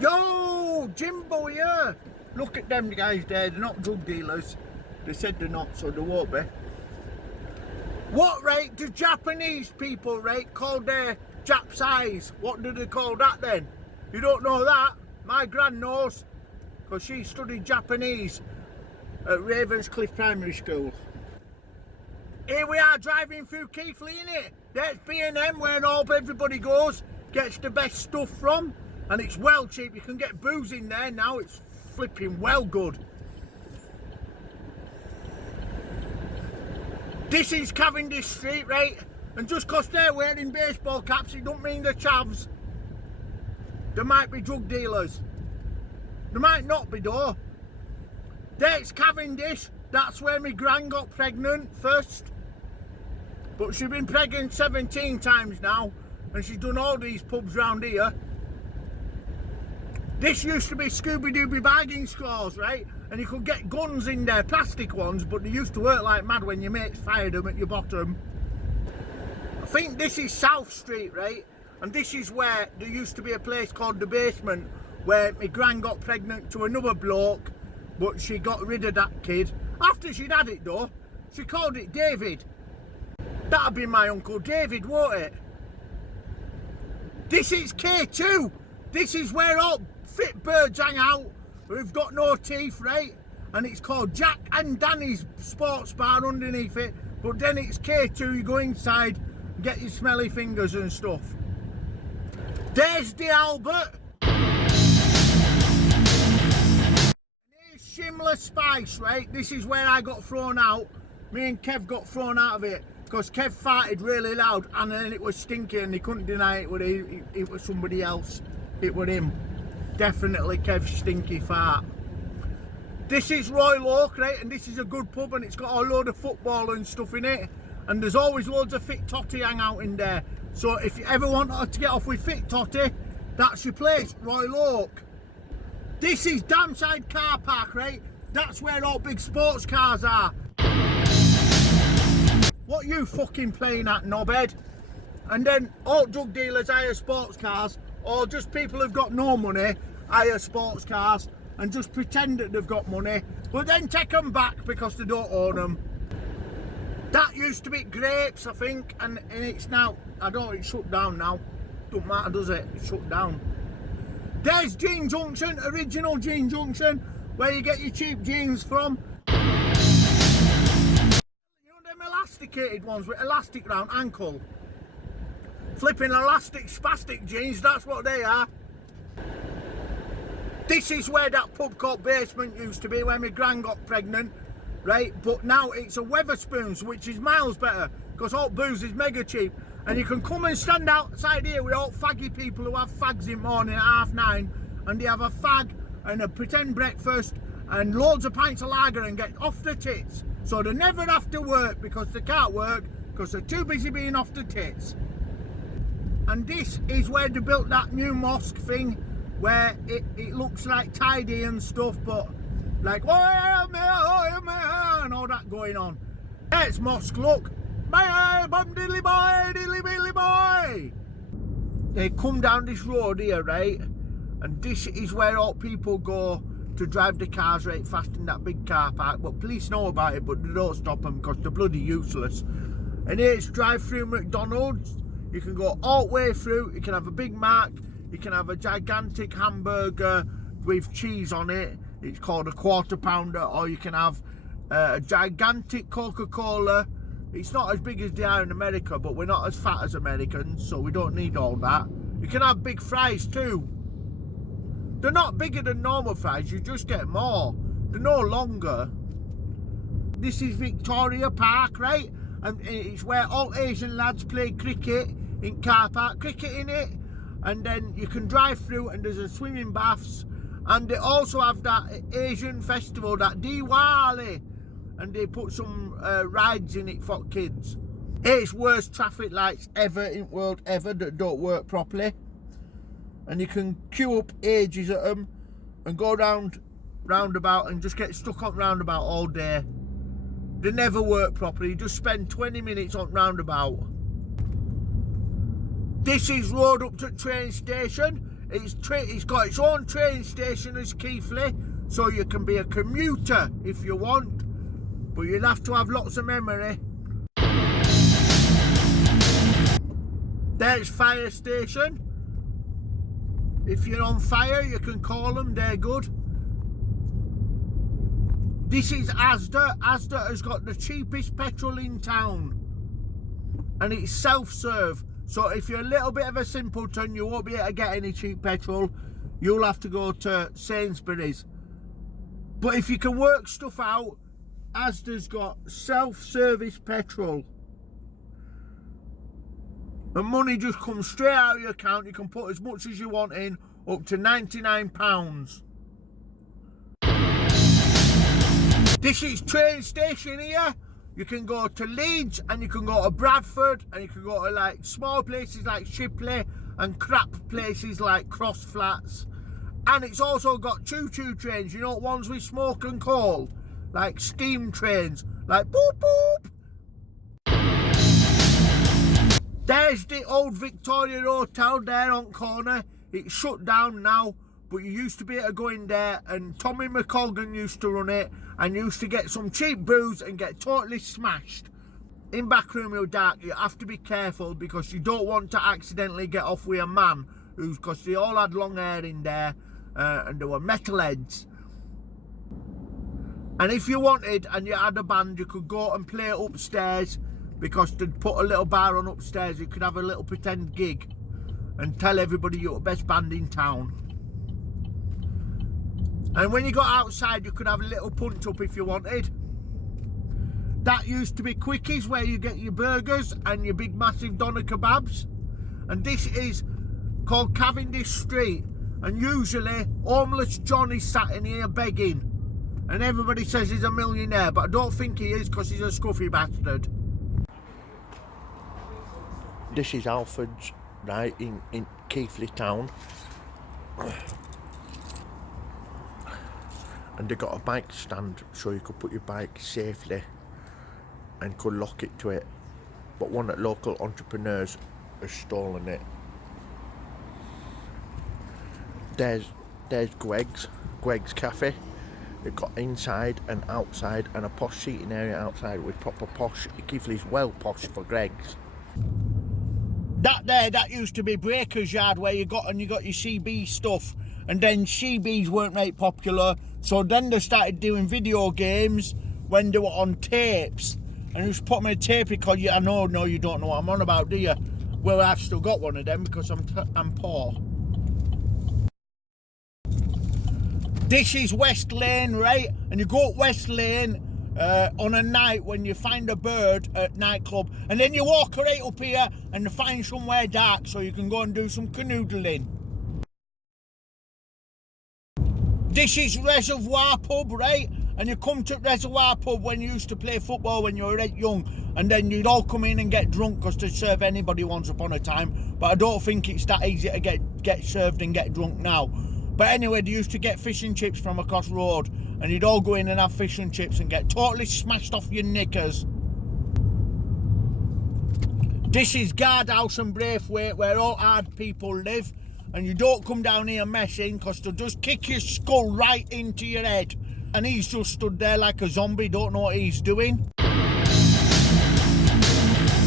Yo, Jimbo here. Look at them guys there, they're not drug dealers. They said they're not, so they won't be. What rate do Japanese people rate call their Jap's eyes? What do they call that then? You don't know that? My Gran knows, because she studied Japanese at Ravenscliffe Primary School. Here we are driving through Keighley, innit? There's B&M where everybody goes, gets the best stuff from, and it's well cheap. You can get booze in there now, it's flipping well good. This is Cavendish Street, right? And just because they're wearing baseball caps, it don't mean they're chavs. There might be drug dealers. There might not be though. There's Cavendish. That's where my Gran got pregnant first. But she's been pregnant 17 times now. And she's done all these pubs round here. This used to be Scooby-Dooby bargain stores, right? And you could get guns in there, plastic ones, but they used to work like mad when your mates fired them at your bottom. I think this is South Street, right? And this is where there used to be a place called The Basement, where my Gran got pregnant to another bloke, but she got rid of that kid. After she'd had it though, she called it David. That'd be my Uncle David, won't it? This is K2. This is where all fit birds hang out who've got no teeth, right? And it's called Jack and Danny's Sports Bar underneath it. But then it's K2, you go inside and get your smelly fingers and stuff. There's the Albert. Here's Shimla Spice, right? This is where I got thrown out. Me and Kev got thrown out of it because Kev farted really loud and then it was stinky and he couldn't deny it was somebody else. It was him. Definitely Kev's stinky fart. This is Royal Oak, right? And this is a good pub and it's got a load of football and stuff in it. And there's always loads of fit totty hang out in there. So if you ever want to get off with fit totty, that's your place, Royal Oak. This is Damside Car Park, right? That's where all big sports cars are. What you fucking playing at, knobhead? And then all drug dealers hire sports cars, or just people who've got no money hire sports cars and just pretend that they've got money, but then take them back because they don't own them. That used to be Grapes, I think, and it's now, I don't know, it's shut down now. Don't matter, does it? It's shut down. There's Jean Junction, original Jean Junction, where you get your cheap jeans from. You know them elasticated ones with elastic round ankle? Flipping elastic spastic jeans, that's what they are. This is where that pub called Basement used to be, where my Gran got pregnant, right? But now it's a Weatherspoons, which is miles better, because all booze is mega cheap. And you can come and stand outside here with all faggy people who have fags in the morning at 9:30, and they have a fag and a pretend breakfast and loads of pints of lager and get off the tits. So they never have to work because they can't work because they're too busy being off the tits. And this is where they built that new mosque thing where it looks like tidy and stuff, but like and all that going on. There's mosque, look. Diddly boy, diddly billy boy. They come down this road here, right? And this is where all people go to drive the cars right fast in that big car park. But police know about it, but they don't stop them because they're bloody useless. And here's Drive-Thru Mcdonald's. You can go all the way through. You can have a Big Mac. You can have a gigantic hamburger with cheese on it. It's called a quarter pounder. Or you can have a gigantic Coca-Cola. It's not as big as they are in America, but we're not as fat as Americans, so we don't need all that. You can have big fries too. They're not bigger than normal fries, you just get more. They're no longer. This is Victoria Park, right? And it's where all Asian lads play cricket in car park, cricket in it. And then you can drive through and there's a swimming baths. And they also have that Asian festival, that Diwali. And they put some rides in it for kids. It's worst traffic lights ever in the world ever that don't work properly. And you can queue up ages at them and go roundabout and just get stuck on roundabout all day. They never work properly. You just spend 20 minutes on roundabout. This is road up to train station. It's got its own train station as Keighley, so you can be a commuter if you want, but you'll have to have lots of memory. There's fire station. If you're on fire, you can call them, they're good. This is Asda. Asda has got the cheapest petrol in town, and it's self-serve. So if you're a little bit of a simpleton, you won't be able to get any cheap petrol. You'll have to go to Sainsbury's. But if you can work stuff out, Asda's got self-service petrol. The money just comes straight out of your account. You can put as much as you want in, up to £99. This is train station here. You can go to Leeds and you can go to Bradford and you can go to like small places like Shipley and crap places like Cross Flats. And it's also got choo-choo trains, you know, ones with smoke and coal, like steam trains, like boop boop. There's the old Victoria Hotel there on corner. It's shut down now, but you used to be able to go in there, and Tommy McColgan used to run it, and used to get some cheap booze and get totally smashed. In Backroom Hill Dark, you have to be careful because you don't want to accidentally get off with a man because they all had long hair in there and they were metalheads. And if you wanted and you had a band, you could go and play upstairs because they'd put a little bar on upstairs. You could have a little pretend gig and tell everybody you're the best band in town. And when you got outside, you could have a little punch up if you wanted. That used to be Quickies, where you get your burgers and your big massive doner kebabs. And this is called Cavendish Street. And usually, homeless John is sat in here begging. And everybody says he's a millionaire, but I don't think he is because he's a scruffy bastard. This is Alfred's, right, in Keighley town. And they got a bike stand so you could put your bike safely and could lock it to it, but one of the local entrepreneurs has stolen it. There's Greg's Cafe. They've got inside and outside and a posh seating area outside with proper posh. Keighley's well posh for Greg's. That used to be Breaker's Yard, where you got your CB stuff. And then CBs weren't very popular, so then they started doing video games when they were on tapes. And you just put them in a tape recorder. I know you don't know what I'm on about, do you? Well, I've still got one of them because I'm poor. This is West Lane, right? And you go up West Lane on a night when you find a bird at nightclub, and then you walk right up here and find somewhere dark so you can go and do some canoodling. This is Reservoir Pub, right? And you come to Reservoir Pub when you used to play football when you were young, and then you'd all come in and get drunk because they serve anybody once upon a time. But I don't think it's that easy to get served and get drunk now. But anyway, they used to get fish and chips from across road, and you'd all go in and have fish and chips and get totally smashed off your knickers. This is Guardhouse and Braithwaite, where all hard people live. And you don't come down here messing because they'll just kick your skull right into your head. And he's just stood there like a zombie, don't know what he's doing.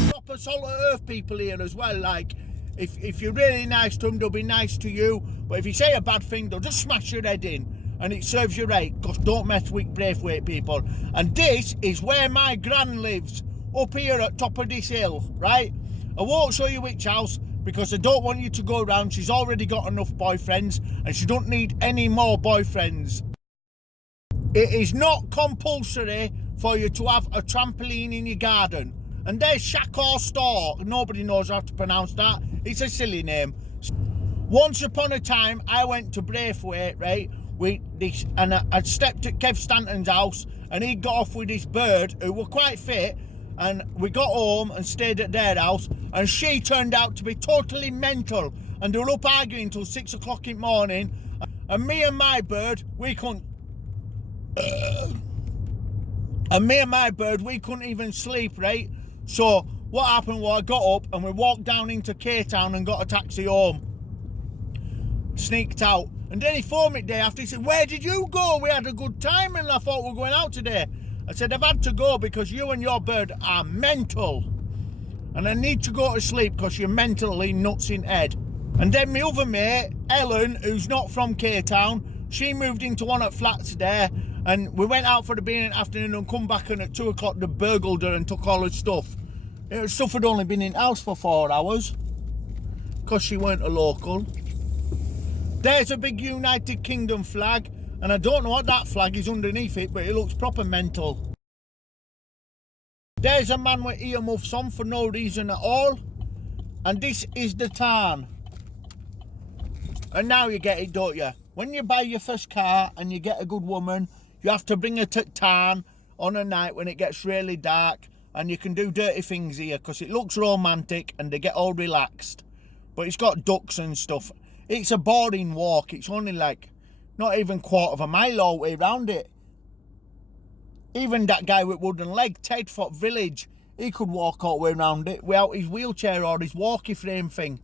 Proper salt of earth people here as well, like if you're really nice to them, they'll be nice to you. But if you say a bad thing, they'll just smash your head in. And it serves you right, because don't mess with Braithwaite people. And this is where my Gran lives, up here at top of this hill, right? I won't show you which house, because I don't want you to go around. She's already got enough boyfriends and she don't need any more boyfriends. It is not compulsory for you to have a trampoline in your garden. And there's Shackor Store. Nobody knows how to pronounce that. It's a silly name. Once upon a time, I went to Braithwaite, right, with this, and I stepped at Kev Stanton's house, and he got off with this bird who were quite fit. And we got home and stayed at their house, and she turned out to be totally mental, and they were up arguing until 6 o'clock in the morning, and me and my bird, we couldn't even sleep, right? So what happened was I got up and we walked down into KTOWN and got a taxi home. sneaked out. And then he phoned me the day after. He said, where did you go? We had a good time and I thought we were going out today. I said, I've had to go because you and your bird are mental. And I need to go to sleep because you're mentally nuts in head. And then my other mate, Ellen, who's not from KTOWN, she moved into one of the flats there. And we went out for the beer in the afternoon and come back, and at 2 o'clock they burgled her and took all her stuff. Stuff had only been in the house for 4 hours because she weren't a local. There's a big United Kingdom flag, and I don't know what that flag is underneath it, but it looks proper mental. There's a man with earmuffs on for no reason at all, and this is the town. And now you get it, don't you? When you buy your first car and you get a good woman, you have to bring her to town on a night when it gets really dark, and you can do dirty things here because it looks romantic and they get all relaxed. But it's got ducks and stuff. It's a boring walk. It's only like not even 1/4 mile all the way around it. Even that guy with wooden leg, Ted from Village, he could walk all the way around it without his wheelchair or his walkie frame thing.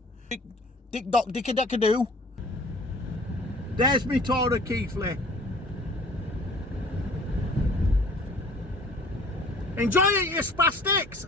Dick-a-duck-dick-a-duck-a-doo. There's me tour of Keighley. Enjoy it, you spastics!